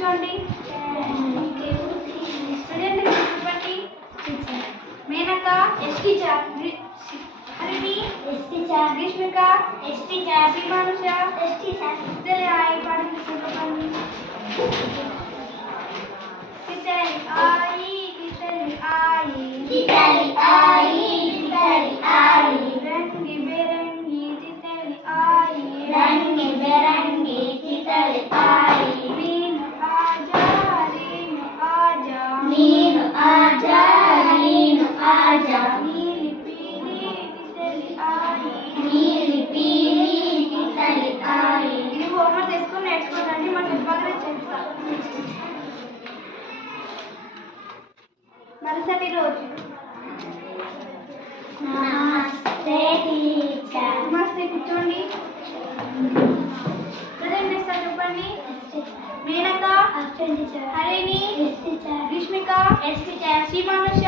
కూర్చోండి. స్టూడెంట్ చెప్పండి. Menaka yes teacher, Harini yes teacher, Greeshmika yes teacher, Shrimanusha yes teacher. ఇద్దరు ఆయి పాడండి. టీచర్ ఆయి, టీచర్ ఆయి, టీచర్ ఆయి, టీచర్ ఆయి. రంగి బేరంగి టీచర్ ఆయి, రంగి బేరంగి టీచర్ ఆయి. मीनू आजा, रीनू आजा, मीनू आजा, रीनू आजा. नीली पीली तितली आई, नीली पीली तितली आई. ఇది హోంవర్క్ చేసుకొని నేర్చుకోండి. మనం బాగా చేస్తా. మరుసటి రోజు నమస్తే టీచర్. నమస్తే కూర్చోండి. ప్రజెంట్ చేస్తారు చెప్పండి. మేనక హరిణి గ్రీష్మిక శ్రీమానుష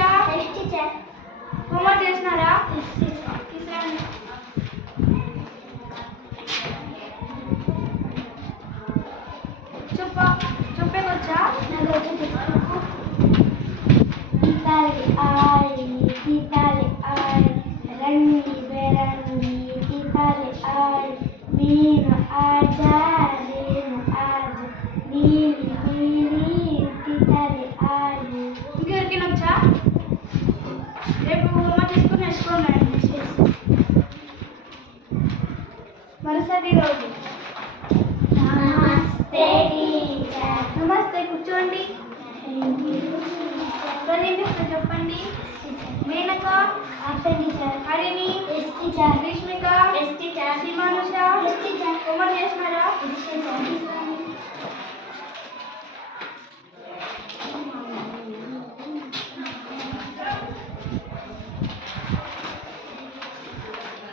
హోంవర్క్ చేసినారా? తీసుకురండి. చెప్పేకొచ్చా? తితలి ఆయి, తితలి ఆయి, రంగి బేరంగి తితలి ఆయి. మీను ఆజా, రీను ఆజా, నీలి నీలి తితలి ఆయి. ఇంకెవరికైనా వచ్చా? రేపు హోంవర్క్ చేసుకుని నేర్చుకోండి. మరుసటి రోజు నమస్తే టీచర్. నమస్తే కూర్చోండి. చెప్పండి. మేనక హరిణి గ్రీష్మిక శ్రీమానుష హోంవర్క్ చేసినారా?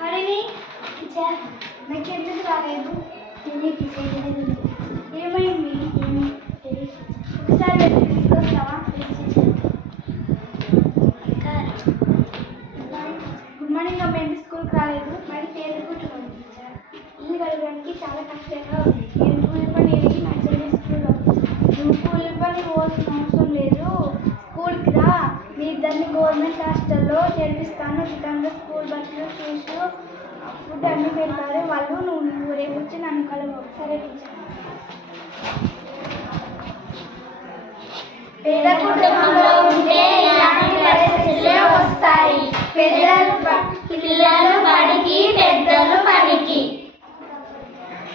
హరిణి నాకు ఎందుకు రాలేదు? ఏమైంది? ఒకసారి తీసుకొస్తావా? గుడ్ మార్నింగ్ అమ్మ. ఎందుకు స్కూల్కి రాలేదు? మరి తేలుకుంటున్నాను టీచర్. ఇల్లు కడగడానికి చాలా కష్టంగా ఉంది. నేను కూలి పని వెళ్ళి నా చెల్లి స్కూల్లో. నువ్వు కూలి పని పోవాల్సిన అవసరం లేదు. స్కూల్కి రా. మీ ఇద్దరిని గవర్నమెంట్ హాస్టల్లో చేర్పిస్తాను. ఉచితంగా స్కూల్ బస్సులు షూస్ ఫుడ్ అన్నీ పెడతారు వాళ్ళు. నువ్వు రేపు వచ్చి నన్ను కలవు. సరే టీచర్. పేద కుటుంబంలో ఉంటే ఇలాంటి పరిస్థితులే వస్తాయి. పిల్లలు